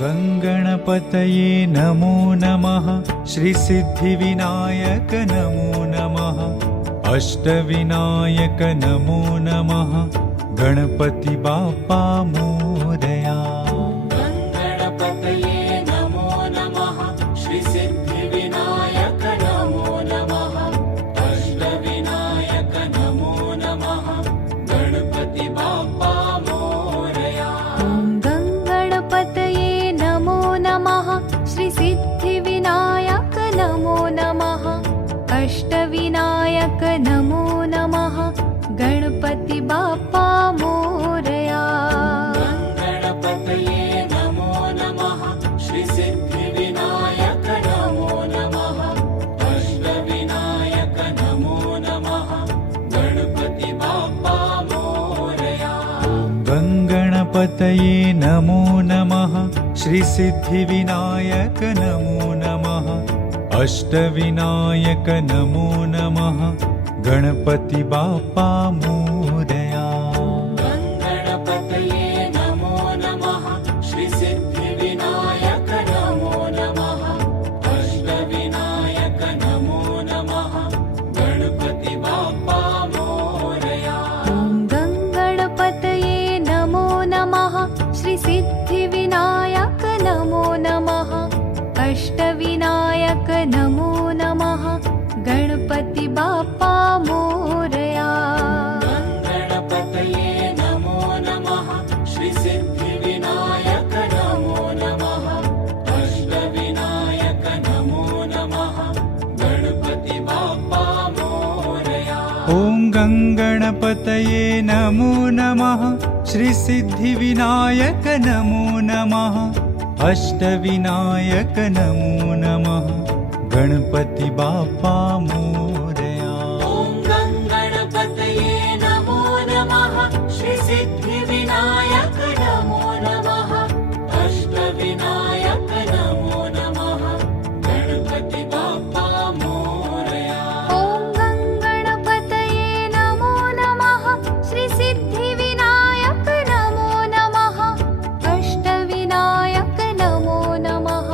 गङ्गणपतये नमो नमः। श्रीसिद्धिविनायक नमो नमः। अष्टविनायक नमो नमः। गणपति बाप्पा मोरया। गणपतये नमो नमः। श्रीसिद्धिविनायक नमो नमः। अष्टविनायक नमो नमः। गणपति बाप्पा मोरया। गणपतये नमो नमः। श्रीसिद्धिविनायक नमो नमः। अष्टविनायक नमो नमः। गणपति बाप्पा मोरया। गणपतये नमो नमः। श्रीसिद्धिविनायक नमो नमः। अष्टविनायक नमो नमः। गणपति बाप्पा मोरया। गङ्गणपतये नमो नमः। श्रीसिद्धिविनायक नमो नमः। अष्टविनायक नमो नमः। गणपति बाप्पा मोरया। गणपतये नमो नमः। श्रीसिद्धिविनायक नमो नमः। अष्टविनायक नमो नमः। गणपति बाप्पा मोरया। गणपतये नमो नमः। श्रीसिद्धिविनायक नमो नमः। अष्टविनायक नमो नमः। गणपति बाप्पा मोरया। गणपतये नमो नमः। श्रीसिद्धिविनायक नमो नमः। अष्टविनायक नमो नमः। गणपति बाप्पा मोरया। ॐ गङ्गणपतये नमो नमः। श्रीसिद्धिविनायक नमो नमः। अष्टविनायक नमो नमः। गणपति बाप्पा मोरया। ॐ गणपतये नमो नमः। श्रीसिद्धिविनायक नमो नमः। अष्टविनायक नमो नमः। गणपति बाप्पा मोरया। ॐ गणपतये नमो नमः। श्रीसिद्धिविनायक नमो नमः। अष्टविनायक नमो नमः।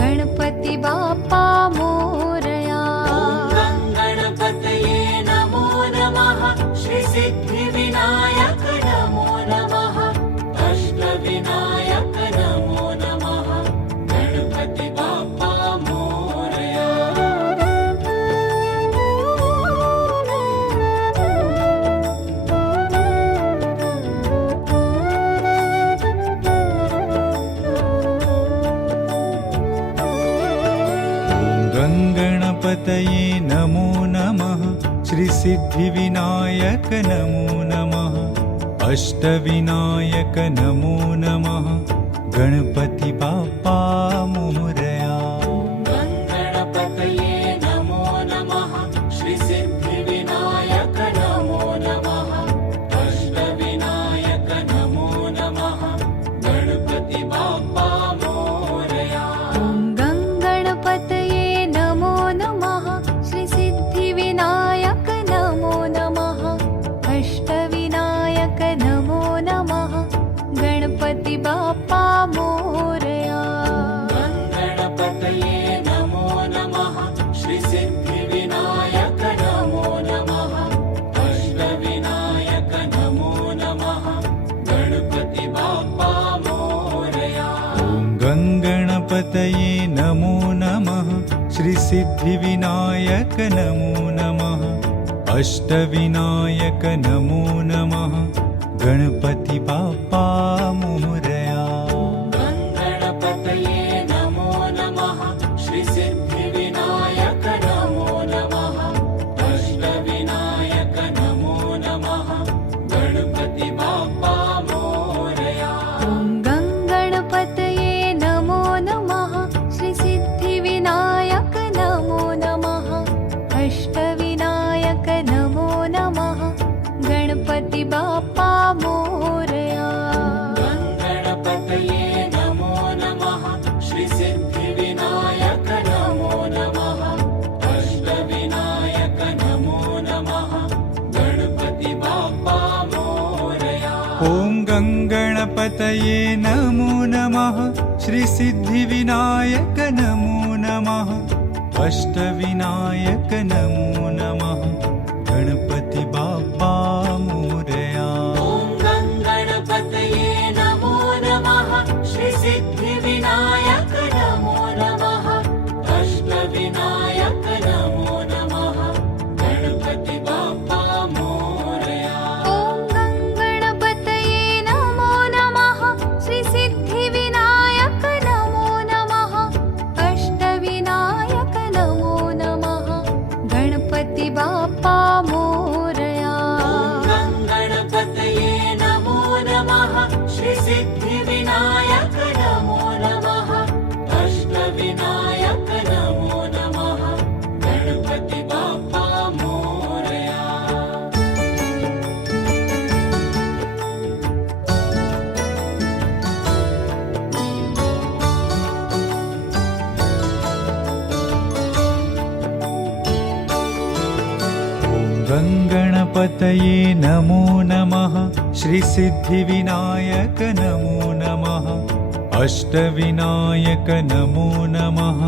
गणपति बाप्पा मोरया। गणपतये नमो नमः। श्रीसिद्धिविनायक नमो नमः। अष्टविनायक नमो नमः। गणपति बाप्पा मोरया। गङ्गणपतये नमो नमः। श्रीसिद्धिविनायक नमो नमः। अष्टविनायक नमो नमः। गणपति बाप्पा मोरया। गणपतये नमो नमः। श्रीसिद्धिविनायक नमो नमः। अष्टविनायक नमो नमः। गणपति बाप्पा मोरया। गणपतये नमो नमः। श्रीसिद्धिविनायक नमो नमः। अष्टविनायक नमो नमः। गणपति बाप्पा मोरया। गणपतये नमो नमः। श्रीसिद्धिविनायक नमो नमः। अष्टविनायक नमो नमः। गणपति बाप्पा मोरया। गङ्गणपतये नमो नमः। श्रीसिद्धिविनायक नमो नमः। अष्टविनायक नमो नमः। गणपति बाप्पा मोरया। गणपतये नमो नमः। श्रीसिद्धिविनायक नमो नमः। अष्टविनायक नमो नमः। गणपति बाप्पा मोरया। गणपतये नमो नमः। श्रीसिद्धिविनायक नमो नमः। अष्टविनायक नमो नमः। गणपति बाप्पा मोरया। गणपतये नमो नमः। श्रीसिद्धिविनायक नमो नमः। अष्टविनायक नमो नमः। गणपति बाप्पा मोरया। ॐ गङ्गणपतये नमो नमः। श्रीसिद्धिविनायक नमो नमः अष्टविनायक नमो नमः गणपति बाप्पा मोरया ॐ गणपतये नमो नमः श्रीसिद्धिविनायक नमो नमः अष्टविनायक नमो नमः गणपति बाप्पा मोरया ॐ गणपतये नमो नमः श्रीसिद्धिविनायक नमो नमः अष्टविनायक नमो नमः गणपति बाप्पा मोरया गणपतये नमो नमः श्रीसिद्धिविनायक नमो नमः अष्टविनायक नमो नमः गणपति बाप्पा मोरया ॐ गणपतये नमो नमः श्रीसिद्धिविनायक नमो नमः अष्टविनायक नमो नमः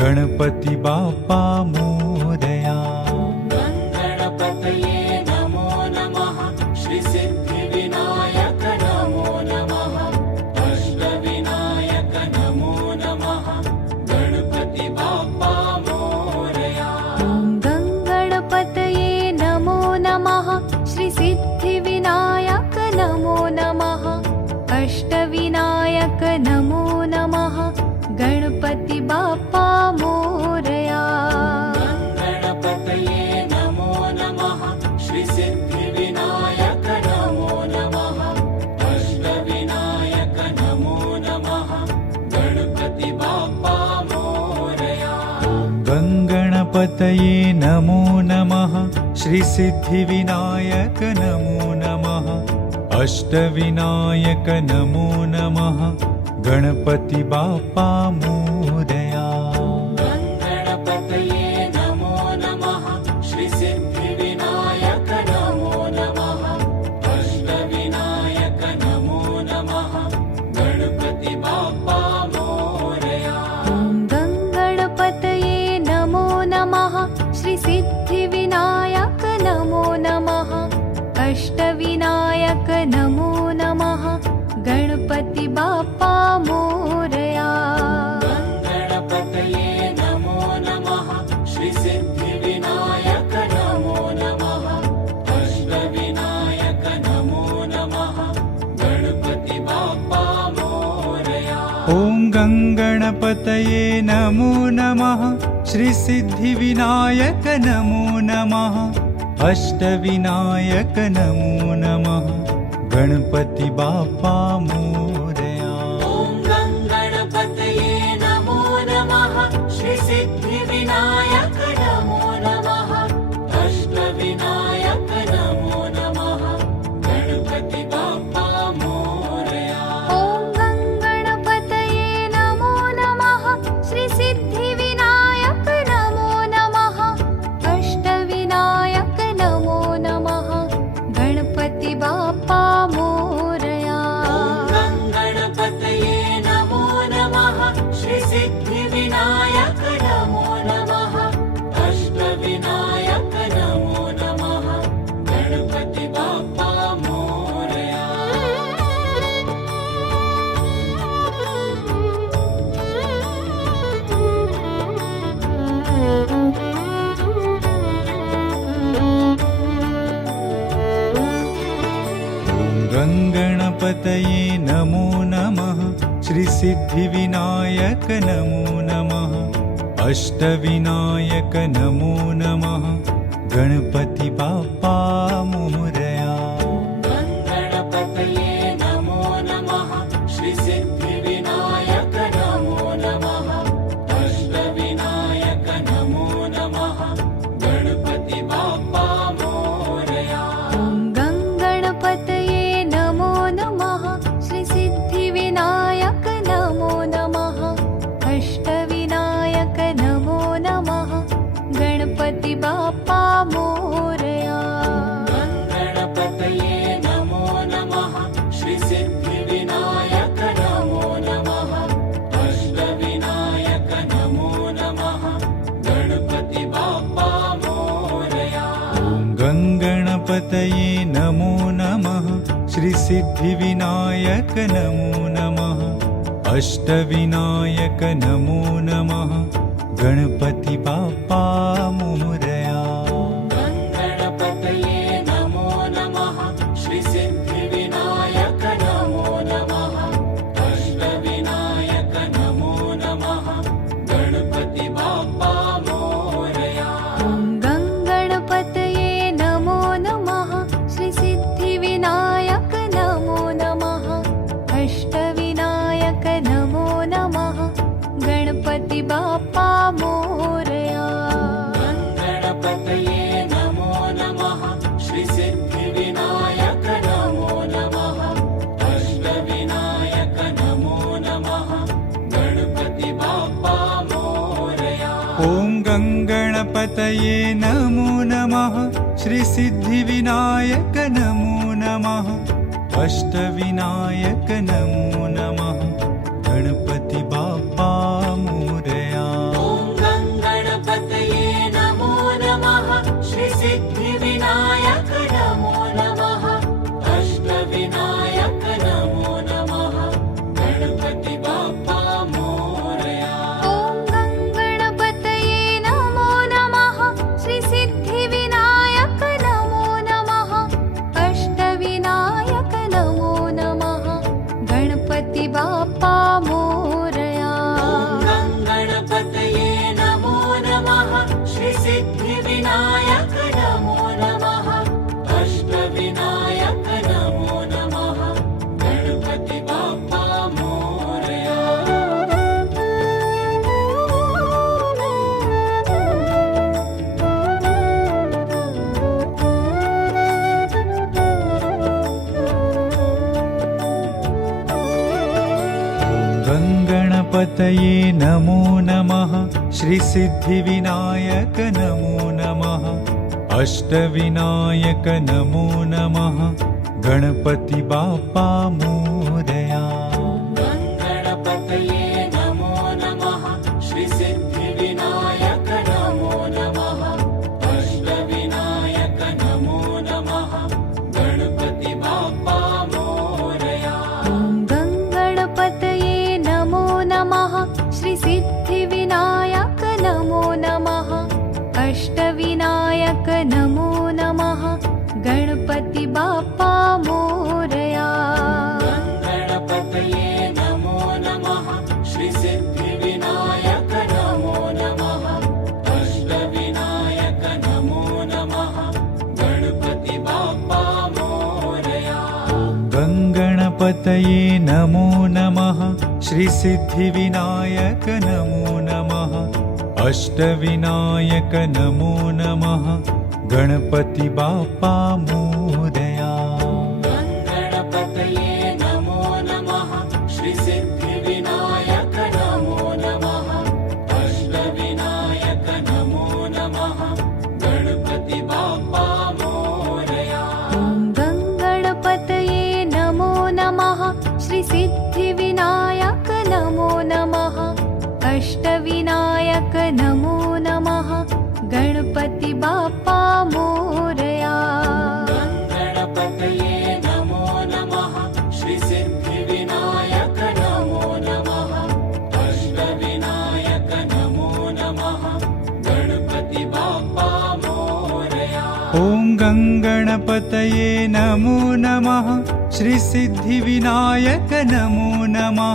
गणपति बाप्पा मोरया गणपतये नमो नमः श्रीसिद्धिविनायक नमो नमः अष्टविनायक नमो नमः गणपति बाप्पा मोरया गणपतये नमो नमः श्रीसिद्धिविनायक नमो नमः अष्टविनायक नमो नमः गणपति बाप्पा मोरया गणपतये नमो नमः श्रीसिद्धिविनायक नमो नमः अष्टविनायक नमो नमः गणपति बाप्पा मोरया गणपतये नमो नमः श्रीसिद्धिविनायक नमो नमः अष्टविनायक नमो नमः गणपति बाप्पा मोरया गणपतये नमो नमः श्रीसिद्धिविनायक नमो नमः अष्टविनायक नमो नमः गणपति बाप्पा मोरया गणपतये नमो नमः श्रीसिद्धिविनायक नमो नमः अष्टविनायक नमो नमः गणपति बाप्पा मोरया गणपतये नमो नमः श्रीसिद्धिविनायक नमो नमः अष्टविनायक नमो नमः गणपति बाप्पा मोरया ॐ गणपतये नमो नमः श्रीसिद्धिविनायक नमो नमः अष्टविनायक नमो नमः गणपति बाप्पा मोरया ॐ गणपतये नमो नमः श्रीसिद्धिविनायक नमो नमः अष्टविनायक नमो नमः गणपति बाप्पा मोरया ॐ गणपतये नमो नमः श्रीसिद्धिविनायक नमो नमः अष्टविनायक नमो नमः गणपति बाप्पा मोरया गणपतये नमो नमः श्रीसिद्धिविनायक नमो नमः अष्टविनायक नमो नमः गणपति बाप्पा मोरया ॐ गणपतये नमो नमः श्रीसिद्धिविनायक नमो नमः अष्टविनायक नमो नमः गणपति बाप्पा मोरया गणपतये नमो नमः श्रीसिद्धिविनायक नमो नमः अष्टविनायक नमो नमः गणपति बाप्पा मोरया गणपतये नमो नमः श्रीसिद्धिविनायक नमो नमः अष्टविनायक नमो नमः गणपति बाप्पा मोरया गणपतये नमो नमः श्रीसिद्धिविनायक नमो नमः गङ्गणपतये नमो नमः श्रीसिद्धिविनायक नमो नमः अष्टविनायक नमो नमः गणपति बाप्पा मोरया। गङ्गणपतये नमो नमः श्रीसिद्धिविनायक नमो नमः अष्टविनायक नमो नमः गणपति बाप्पा मोरया। ॐ गङ्गणपतये नमो नमः श्रीसिद्धिविनायक नमो नमः अष्टविनायक नमो नमः गणपति बाप्पा मोरया। गङ्गणपतये नमो नमः श्रीसिद्धिविनायक नमो नमः अष्टविनायक नमो नमः गणपति बाप्पा मोरया। ॐ गङ्गणपतये नमो नमः श्रीसिद्धिविनायक नमो नमः अष्टविनायक नमो नमः गणपति बाप्पा मोरया। ॐ गङ्गणपतये नमो नमः श्रीसिद्धिविनायक नमो नमः अष्टविनायक नमो नमः गणपति बाप्पा मोरया। ॐ गङ्गणपतये नमो नमः श्रीसिद्धिविनायक नमो नमः अष्टविनायक नमो नमः गणपति बाप्पा मोरया। ॐ गङ्गणपतये नमो नमः श्रीसिद्धिविनायक नमो नमः अष्टविनायक नमो नमः गणपति बाप्पा मोरया। गङ्गणपतये नमो नमः श्रीसिद्धिविनायक नमो नमः अष्टविनायक नमो नमः गणपति बाप्पा मोरया। गङ्गणपतये नमो नमः श्रीसिद्धिविनायक नमो नमः अष्टविनायक नमो नमः गणपति बाप्पा मोरया। ॐ गङ्गणपतये नमो नमः श्रीसिद्धिविनायक नमो नमः अष्टविनायक नमो नमः गणपति बाप्पा मोरया। गङ्गणपतये नमो नमः श्रीसिद्धिविनायक नमो नमः अष्टविनायक नमो नमः गणपति बाप्पा मोरया। गङ्गणपतये नमो नमः श्रीसिद्धिविनायक नमो नमः अष्टविनायक नमो नमः गणपति बाप्पा मोरया। गङ्गणपतये नमो नमः श्रीसिद्धिविनायक नमो नमः अष्टविनायक नमो नमः गणपति बाप्पा मोरया। ॐ गङ्गणपतये नमो नमः श्रीसिद्धिविनायक नमो नमः अष्टविनायक नमो नमः गणपति बाप्पा मोरया। गङ्गणपतये नमो नमः श्रीसिद्धिविनायक नमो नमः अष्टविनायक नमो नमः गणपति बाप्पा मोरया। ॐ गङ्गणपतये नमो नमः श्रीसिद्धिविनायक नमो नमः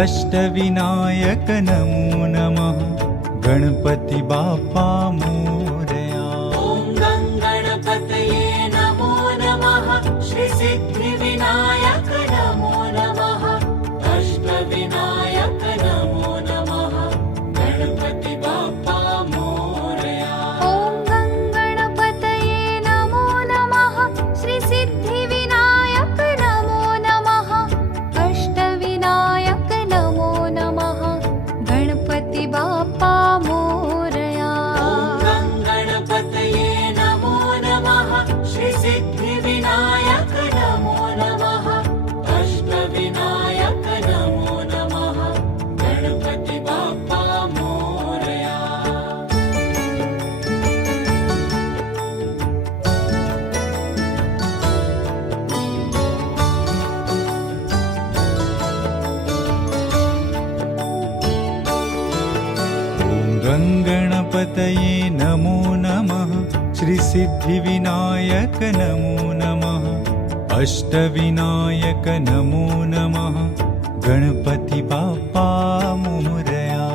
अष्टविनायक नमो नमः गणपति बाप्पा मोरया। ॐ गङ्गणपतये नमो नमः श्रीसिद्धिविनायक नमो नमः अष्टविनायक नमो नमः गणपति बाप्पा मोरया। ॐ गङ्गणपतये नमो नमः श्रीसिद्धिविनायक नमो नमः अष्टविनायक नमो नमः गणपति बाप्पा मोरया। ॐ गङ्गणपतये नमो नमः श्रीसिद्धिविनायक नमो नमः अष्टविनायक नमो नमः गणपति बाप्पा मोरया। गणपतये नमो नमः श्रीसिद्धिविनायक नमो नमः अष्टविनायक नमो नमः गणपति बाप्पा मोरया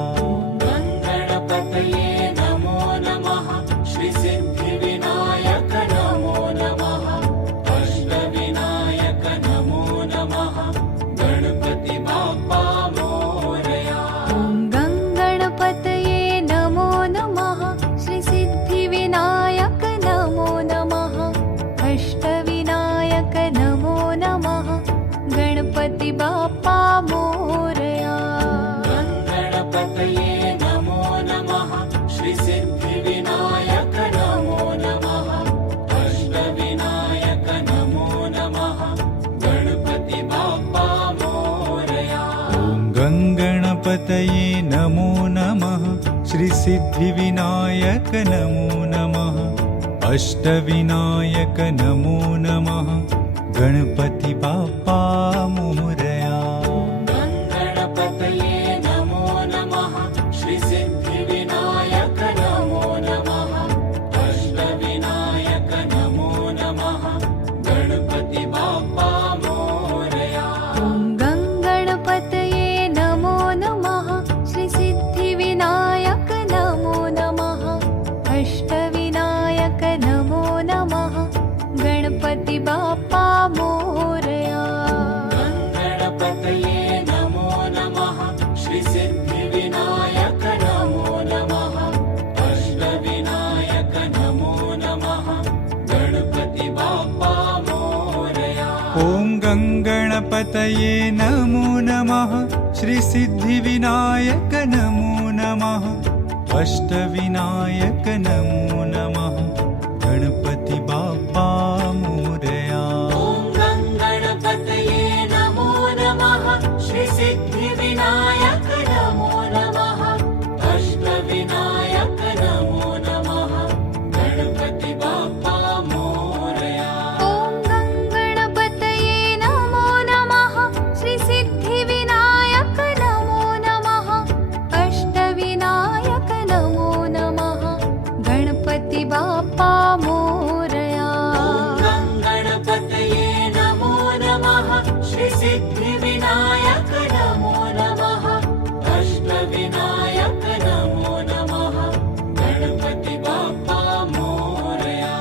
गणपतये नमो नमः श्रीसिद्धिविनायक नमो नमः अष्टविनायक नमो नमः गणपति बाप्पा मोरया ॐ गङ्गणपतये नमो नमः श्रीसिद्धिविनायक नमो नमः अष्टविनायक नमो नमः गणपति बाप्पा मोरया गणपतये नमो नमः श्रीसिद्धिविनायक नमो नमः अष्टविनायक नमो नमः गणपति बाप्पा मोरया ॐ गङ्गणपतये नमो नमः श्रीसिद्धिविनायक नमो नमः अष्टविनायक नमो नमः गणपति बाप्पा मोरया गणपतये नमो नमः श्रीसिद्धिविनायक नमो नमः अष्टविनायक नमो नमः गणपति बाप्पा मोरया ॐ गङ्गणपतये नमो नमः श्रीसिद्धिविनायक नमो नमः अष्टविनायक नमो नमः गणपति बाप्पा मोरया गणपतये नमो नमः श्रीसिद्धिविनायक नमो नमः अष्टविनायक नमो नमः गणपति बाप्पा मोरया ॐ गङ्गणपतये नमो नमः श्रीसिद्धिविनायक नमो नमः अष्टविनायक नमो नमः गणपति बाप्पा मोरया ॐ गणपतये नमो नमः श्रीसिद्धिविनायक नमो नमः अष्टविनायक नमो नमः गणपति बाप्पा मोरया ॐ गङ्गणपतये नमो नमः श्रीसिद्धिविनायक नमो नमः अष्टविनायक नमो नमः गणपति बाप्पा मोरया गणपतये नमो नमः श्रीसिद्धिविनायक नमो नमः अष्टविनायक नमो नमः गणपति बाप्पा मोरया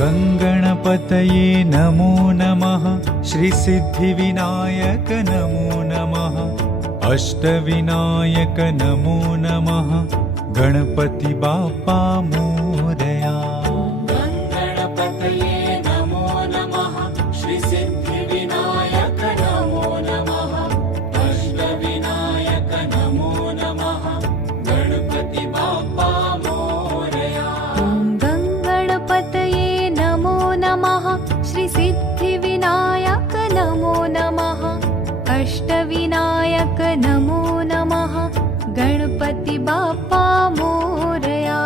गङ्गणपतये नमो नमः श्रीसिद्धिविनायक नमो नमः अष्टविनायक नमो नमः गणपति बाप्पा मोरया गणपतये नमो नमः श्रीसिद्धिविनायक नमो नमः अष्टविनायक नमो नमः गणपति बाप्पा मोरया ॐ गङ्गणपतये नमो नमः श्रीसिद्धिविनायक नमो नमः अष्टविनायक नमो नमः गणपति बाप्पा मोरया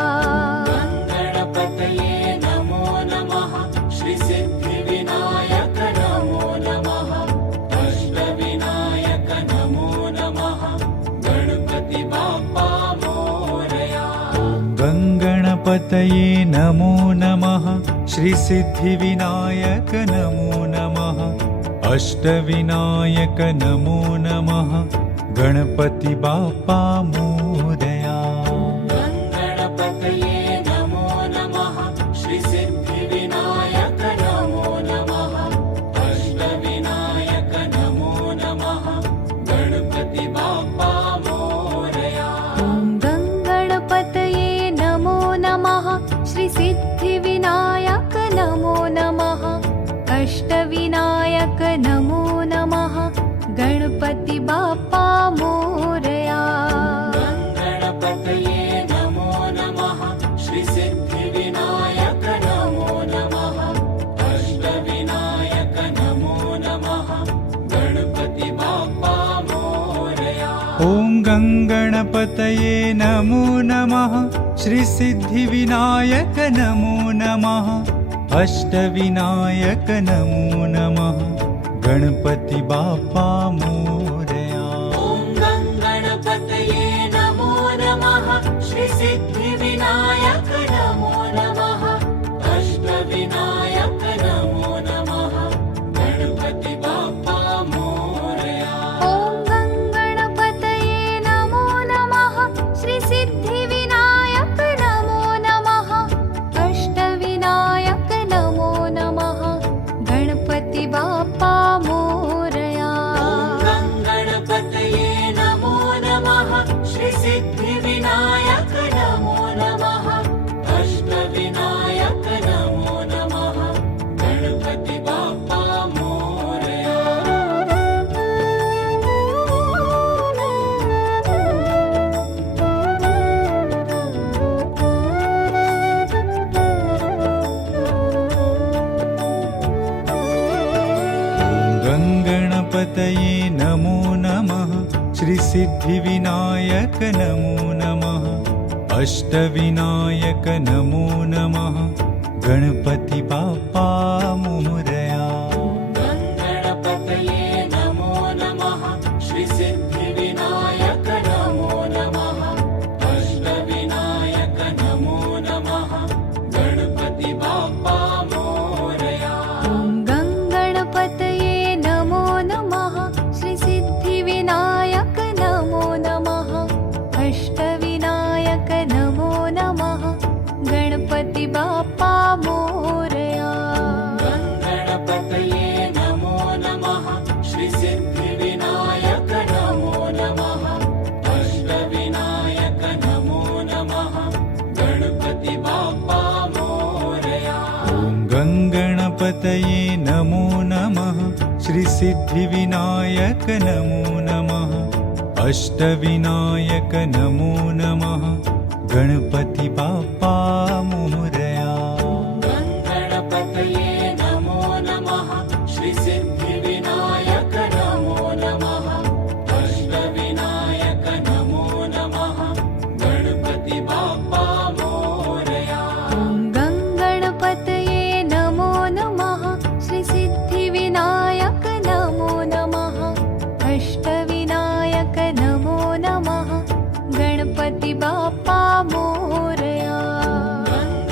गणपतये नमो नमः श्रीसिद्धिविनायक नमो नमः अष्टविनायक नमो नमः गणपति बाप्पा मोरया ॐ गङ्गणपतये नमो नमः श्रीसिद्धिविनायक नमो नमः अष्टविनायक नमो नमः गणपति बाप्पा मोरया गणपतये नमो नमः श्रीसिद्धिविनायक नमो नमः अष्टविनायक नमो नमः गणपति बाप्पा मोरया ॐ गङ्गणपतये नमो नमः श्रीसिद्धिविनायक नमो नमः अष्टविनायक नमो नमः गणपति बाप्पा मोरया गणपतये नमो नमः श्रीसिद्धिविनायक नमो नमः अष्टविनायक नमो नमः गणपति बाप्पा मोरया ॐ गङ्गणपतये नमो नमः श्री सिद्धिविनायक नमो नमः अष्टविनायक नमो नमः गणपति बाप्पा मोरया ॐ गणपतये नमो नमः श्री सिद्धिविनायक नमो नमः अष्टविनायक नमो नमः गणपति बाप्पा मोरया ॐ गणपतये नमो नमः श्री सिद्धिविनायक नमो नमः अष्टविनायक नमो नमः गणपति बाप्पा मोरया ॐ गणपतये नमो नमः श्री सिद्धिविनायक नमो नमः अष्टविनायक नमो नमः गणपति बाप्पा मोरया गणपतये नमो नमः श्री सिद्धिविनायक नमो नमः अष्टविनायक नमो नमः गणपति बाप्पा मोरया गणपतये नमो नमः श्री सिद्धिविनायक नमो नमः अष्टविनायक नमो नमः गणपति बाप्पा मोरया ॐ गणपतये नमो नमः श्री सिद्धिविनायक नमो नमः अष्टविनायक नमो नमः गणपति बाप्पा मोरया गणपतये नमो नमः श्री सिद्धिविनायक नमो नमः अष्टविनायक नमो नमः गणपति बाप्पा मोरया ॐ गणपतये नमो नमः श्री सिद्धिविनायक नमो नमः अष्टविनायक नमो नमः गणपति बाप्पा मोरया गणपतये नमो नमः श्री सिद्धिविनायक नमो नमः अष्टविनायक नमो नमः गणपति बाप्पा मोरया ॐ गणपतये नमो नमः श्री सिद्धिविनायक नमो नमः अष्टविनायक नमो नमः गणपति बाप्पा मोरया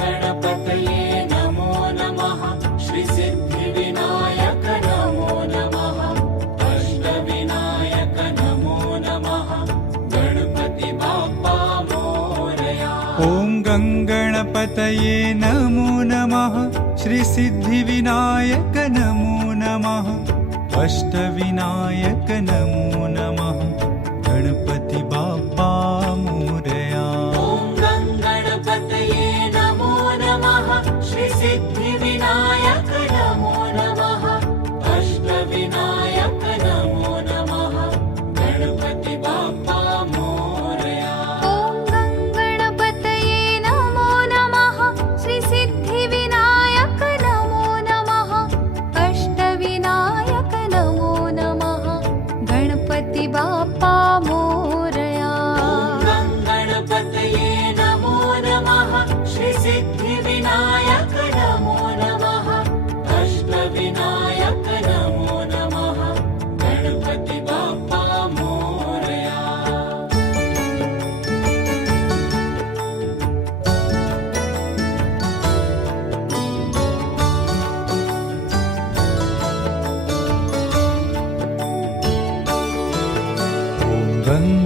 गणपतये नमो नमः श्री सिद्धिविनायक नमो नमः अष्टविनायक नमो नमः गणपति बाप्पा मोरया ॐ गणपतये नमो नमः श्री सिद्धिविनायक नमो नमः अष्टविनायक नमो नमः गणपति बाप्पा मोरया ॐ गणपतये नमो नमः श्री सिद्धिविनायक नमो नमः अष्टविनायक नमो नमः गणपति बाप्पा मोरया ॐ गणपतये नमो नमः श्री सिद्धिविनायक नमो नमः अष्टविनायक नमो नमः गणपति बाप्पा मोरया गणपतये नमो नमः श्री सिद्धिविनायक नमो नमः अष्टविनायक नमो नमः गणपति बाप्पा मोरया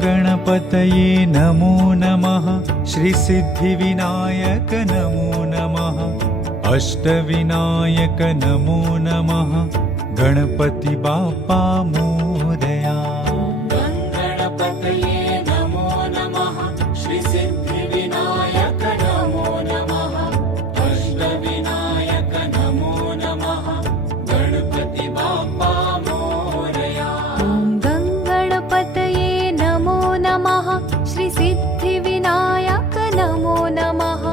गणपतये नमो नमः श्री सिद्धिविनायक नमो नमः अष्टविनायक नमो नमः गणपति बाप्पा मोरया गणपतये नमो नमः श्री सिद्धिविनायक नमो नमः अष्टविनायक नमो नमः गणपति बाप्पा मोरया ॐ गणपतये नमो नमः श्री सिद्धिविनायक नमो नमः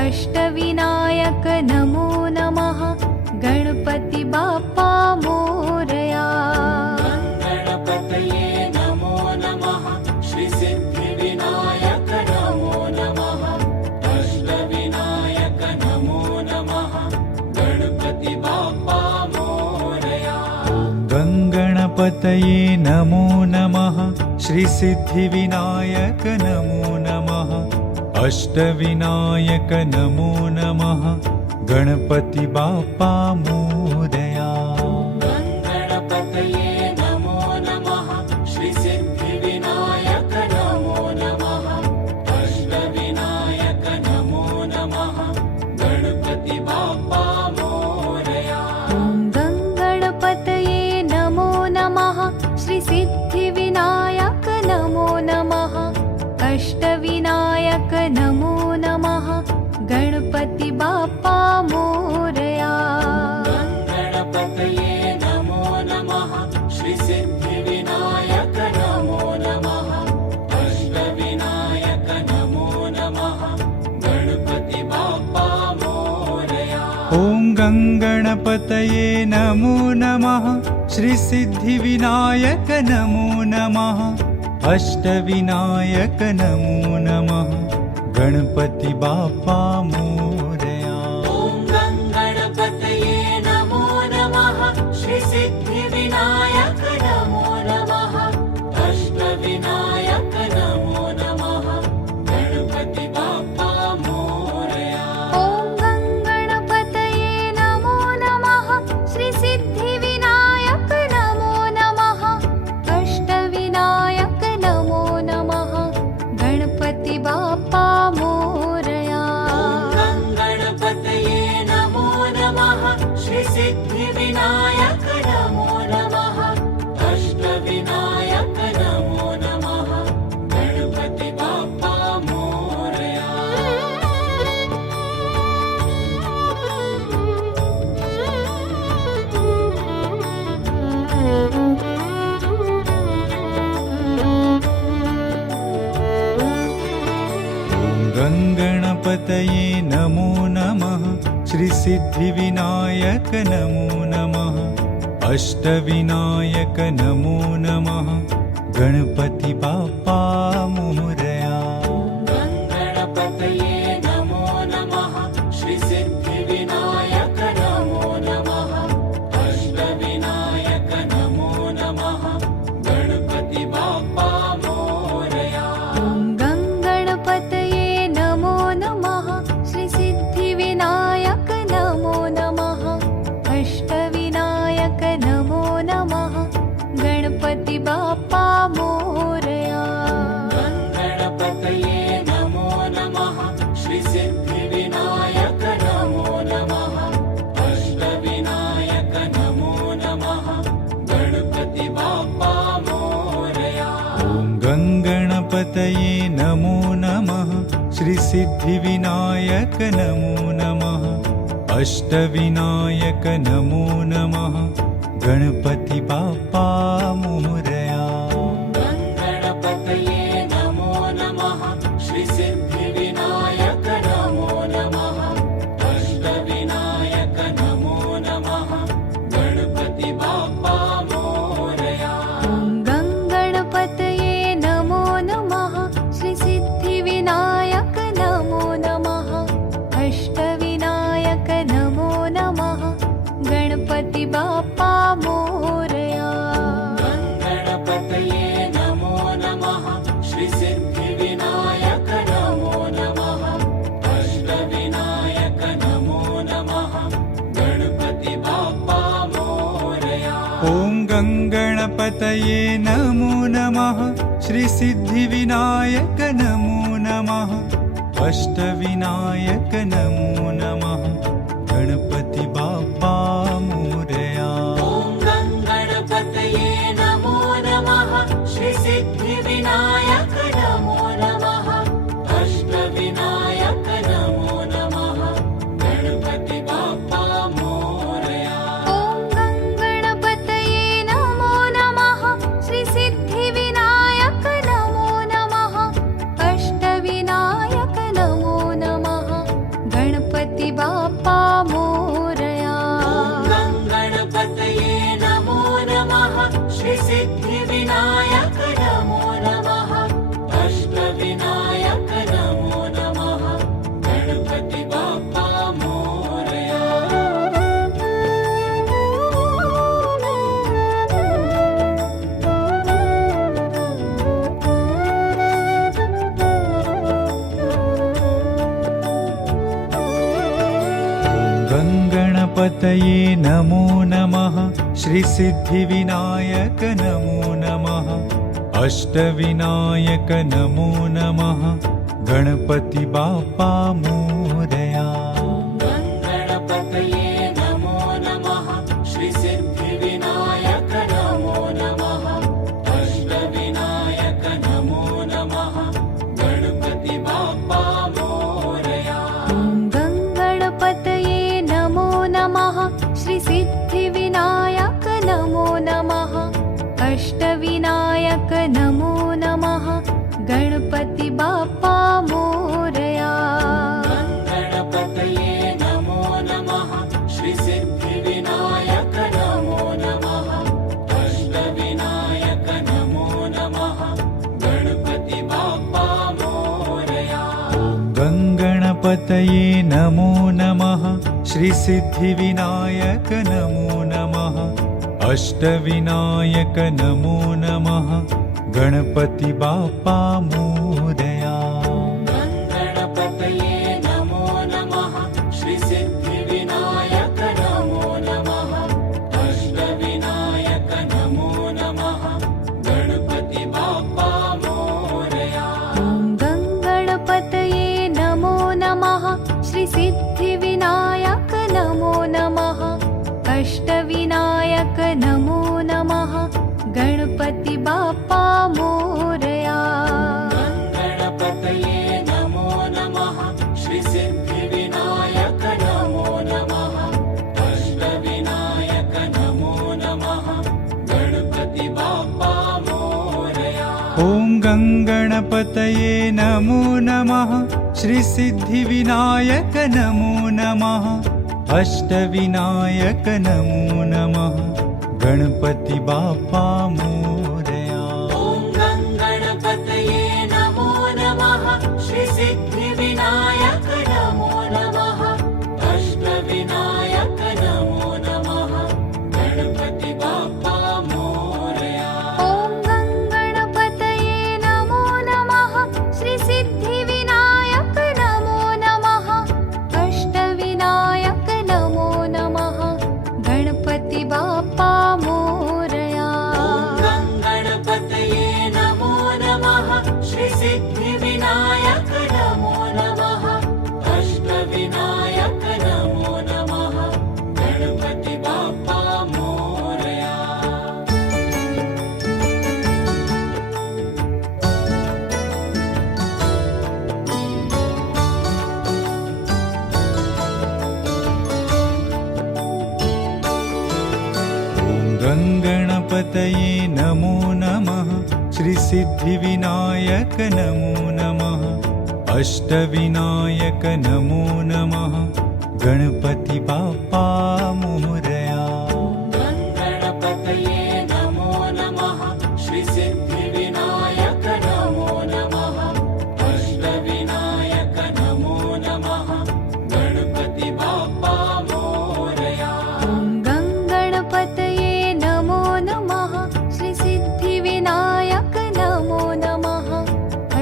अष्टविनायक नमो नमः गणपति बाप्पा मोरया गङ्गणपतये नमो नमः श्रीसिद्धिविनायक नमो नमः अष्टविनायक नमो नमः गणपति बाप्पा मोरया। गणपतये नमो नमः श्रीसिद्धिविनायक नमो नमः अष्टविनायक नमो नमः गणपति बाप्पा मोरया। ॐ गङ्गणपतये नमो नमः श्रीसिद्धिविनायक नमो नमः अष्टविनायक नमो नमः गणपति बाप्पा मोरया। गणपतये नमो नमः श्रीसिद्धिविनायक नमो नमः अष्टविनायक नमो नमः गणपति बाप्पा मोरया। ॐ गङ्गणपतये नमो नमः श्रीसिद्धिविनायक नमो नमः अष्टविनायक नमो नमः गणपति बाप्पा मोरया। ॐ गणपतये नमो नमः श्रीसिद्धिविनायक नमो नमः अष्टविनायक नमो नमः गणपति बाप्पा मोरया। ॐ गङ्गणपतये नमो नमः श्रीसिद्धिविनायक नमो नमः अष्टविनायक नमो नमः गणपति बाप्पा मोरया। गणपतये नमो नमः श्रीसिद्धिविनायक नमो नमः अष्टविनायक नमो नमः गणपति बाप्पा मोरया। गङ्गणपतये नमो नमः श्रीसिद्धिविनायक नमो नमः अष्टविनायक नमो नमः गणपति बाप्पा मोरया। गणपतये नमो नमः श्रीसिद्धिविनायक नमो नमः अष्टविनायक नमो नमः गणपति बाप्पा मोरया। ॐ गङ्गणपतये नमो नमः श्रीसिद्धिविनायक नमो नमः अष्टविनायक नमो नमः गणपति बाप्पा मोरया। गणपतये नमो नमः श्रीसिद्धिविनायक नमो नमः अष्टविनायक नमो नमः गणपति बाप्पा मोरया। ॐ गङ्गणपतये नमो नमः श्रीसिद्धिविनायक नमो नमः अष्टविनायक नमो नमः गणपति बाप्पा मोरया। गणपतये नमो नमः श्रीसिद्धिविनायक नमो नमः अष्टविनायक नमो नमः गणपति बाप्पा मोरया। ॐ गङ्गणपतये नमो नमः श्रीसिद्धिविनायक नमो नमः अष्टविनायक नमो नमः गणपति बाप्पा मोरया। गणपतये नमो नमः श्रीसिद्धिविनायक नमो नमः अष्टविनायक नमो नमः गणपति बाप्पा मोरया। ॐ गङ्गणपतये नमो नमः श्रीसिद्धिविनायक नमो नमः अष्टविनायक नमो नमः गणपति बाप्पा मोरया। ॐ गणपतये नमो नमः श्रीसिद्धिविनायक नमो नमः अष्टविनायक नमो नमः गणपति बाप्पा मोरया। ॐ गङ्गणपतये नमो नमः श्रीसिद्धिविनायक नमो नमः अष्टविनायक नमो नमः गणपति गङ्गणपतये नमो नमः श्रीसिद्धिविनायक नमो नमः अष्टविनायक नमो नमः गणपति बाप्पा मोरया गणपतये नमो नमः श्रीसिद्धिविनायक नमो नमः अष्टविनायक नमो नमः गणपति बाप्पा मोरया गङ्गणपतये नमो नमः श्रीसिद्धिविनायक नमो नमः अष्टविनायक नमो नमः गणपति बाप्पा मोरया गणपतये नमो नमः श्रीसिद्धिविनायक नमो नमः अष्टविनायक नमो नमः गणपति बाप्पा मोरया गङ्गणपतये नमो नमः श्रीसिद्धिविनायक नमो नमः अष्टविनायक नमो नमः गणपति बाप्पा मोरया गणपतये नमो नमः श्रीसिद्धिविनायक नमो नमः अष्टविनायक नमो नमः गणपति बाप्पा मोरया गङ्गणपतये नमो नमः श्रीसिद्धिविनायक नमो नमः अष्टविनायक नमो नमः गणपति बाप्पा मोरया गणपतये नमो नमः श्रीसिद्धिविनायक नमो नमः अष्टविनायक नमो नमः गणपति बाप्पा मोरया ॐ गङ्गणपतये नमो नमः श्रीसिद्धिविनायक नमो नमः अष्टविनायक नमो नमः गणपति बाप्पा मोरया ॐ गणपतये नमो नमः श्रीसिद्धिविनायक नमो नमः अष्टविनायक नमो नमः गणपति बाप्पा मोरया ॐ गङ्गणपतये नमो नमः श्रीसिद्धिविनायक नमो नमः अष्टविनायक नमो नमः गणपति बाप्पा मोरया गणपतये नमो नमः श्रीसिद्धिविनायक नमो नमः अष्टविनायक नमो नमः गणपति बाप्पा मोरया गङ्गणपतये नमो नमः श्रीसिद्धिविनायक नमो नमः अष्टविनायक नमो नमः गणपति बाप्पा मोरया गणपतये नमो नमः श्रीसिद्धिविनायक नमो नमः अष्टविनायक नमो नमः गणपति बाप्पा मोरया गङ्गणपतये नमो नमः श्रीसिद्धिविनायक नमो नमः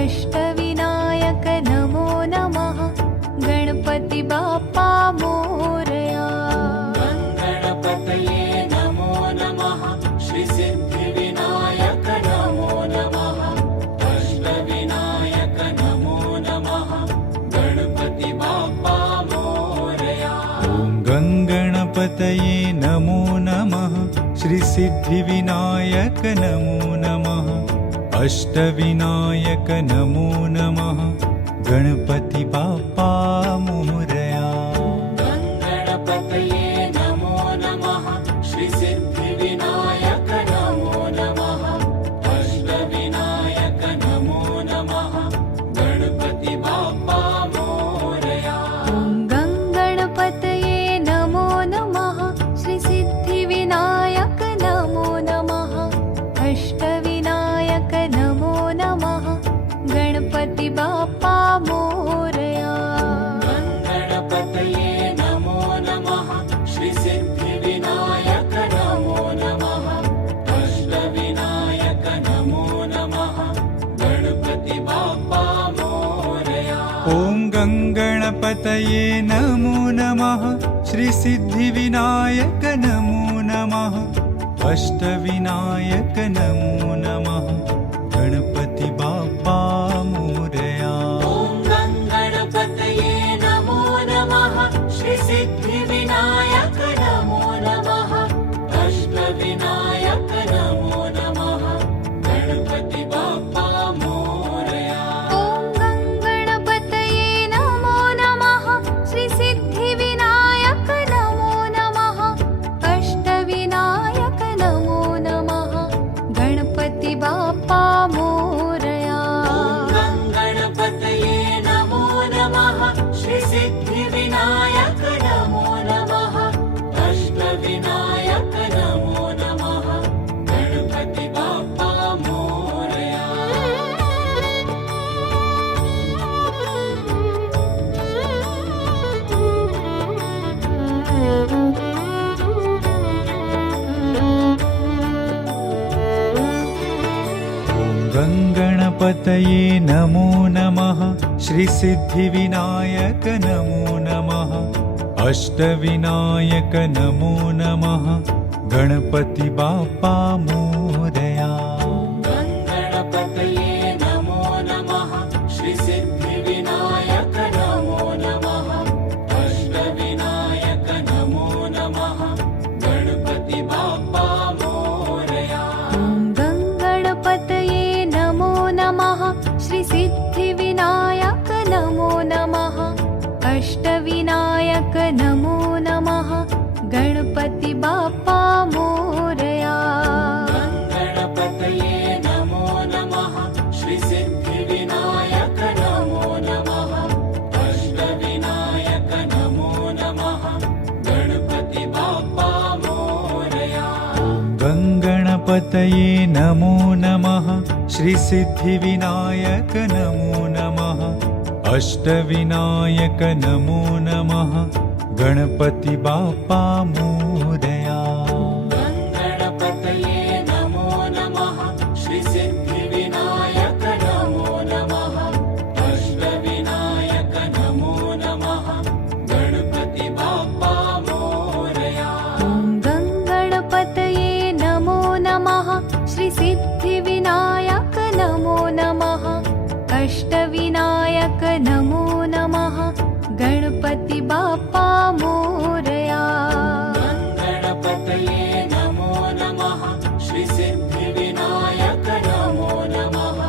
अष्टविनायक नमो नमः गणपति बाप्पा मोरया गणपतये नमो नमः श्रीसिद्धिविनायक नमो नमः अष्टविनायक नमो नमः गणपति बाप्पा मोरया ॐ गङ्गणपतये नमो नमः श्रीसिद्धिविनायक नमो नमः अष्टविनायक नमो नमः गणपति बाप्पा मोरया गणपतये नमो नमः श्रीसिद्धिविनायक नमो नमः अष्टविनायक नमो नमः गणपति बाप्पा मोरया गङ्गणपतये नमो नमः श्रीसिद्धिविनायक नमो नमः अष्टविनायक नमो नमः गणपति बाप्पा मोरया गणपतये नमो नमः श्रीसिद्धिविनायक नमो नमः अष्टविनायक नमो नमः गणपति बाप्पा मोरया ॐ गङ्गणपतये नमो नमः श्रीसिद्धिविनायक नमो नमः अष्टविनायक नमो नमः गणपति बाप्पा मोरया ॐ गणपतये नमो नमः श्री सिद्धिविनायक नमो नमः अष्टविनायक नमो नमः गणपति बाप्पा मोरया ॐ गणपतये नमो नमः श्री सिद्धिविनायक नमो नमः अष्टविनायक नमो नमः गणपति बाप्पा मोरया गणपतये नमो नमः श्री सिद्धिविनायक नमो नमः अष्टविनायक नमो नमः गणपति बाप्पा मोरया ॐ गणपतये नमो नमः श्रीसिद्धिविनायक नमो नमः अष्टविनायक नमो नमः गणपति बाप्पा मोरया गणपतये नमो नमः श्री सिद्धिविनायक नमो नमः अष्टविनायक नमो नमः गणपति बाप्पा मोरया ॐ गणपतये नमो नमः श्री सिद्धिविनायक नमो नमः अष्टविनायक नमो नमः गणपति बाप्पा मोरया गणपतये नमो नमः श्री सिद्धिविनायक नमो नमः अष्टविनायक नमो नमः गणपति बाप्पा मोरया गणपतये नमो नमः श्रीसिद्धिविनायक नमो नमः अष्टविनायक नमो नमः गणपति बाप्पा मोरया गणपतये नमो नमः श्री सिद्धिविनायक नमो नमः अष्टविनायक नमो नमः गणपति बाप्पा मोरया ॐ गणपतये नमो नमः श्री सिद्धिविनायक नमो नमः अष्टविनायक नमो नमः गणपति बाप्पा मोरया गणपतये नमो नमः श्री सिद्धिविनायक नमो नमः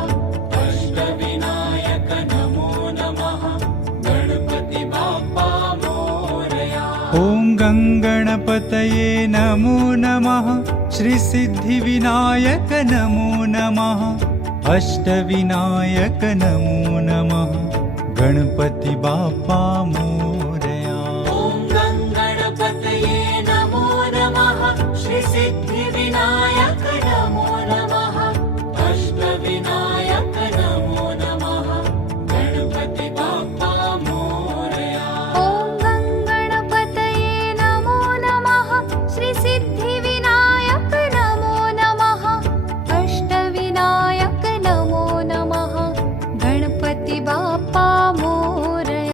अष्टविनायक नमो नमः गणपति बाप्पा मोरया ॐ गणपतये नमो नमः श्रीसिद्धिविनायक नमो नमः अष्टविनायक नमो नमः गणपति बाप्पा मोरया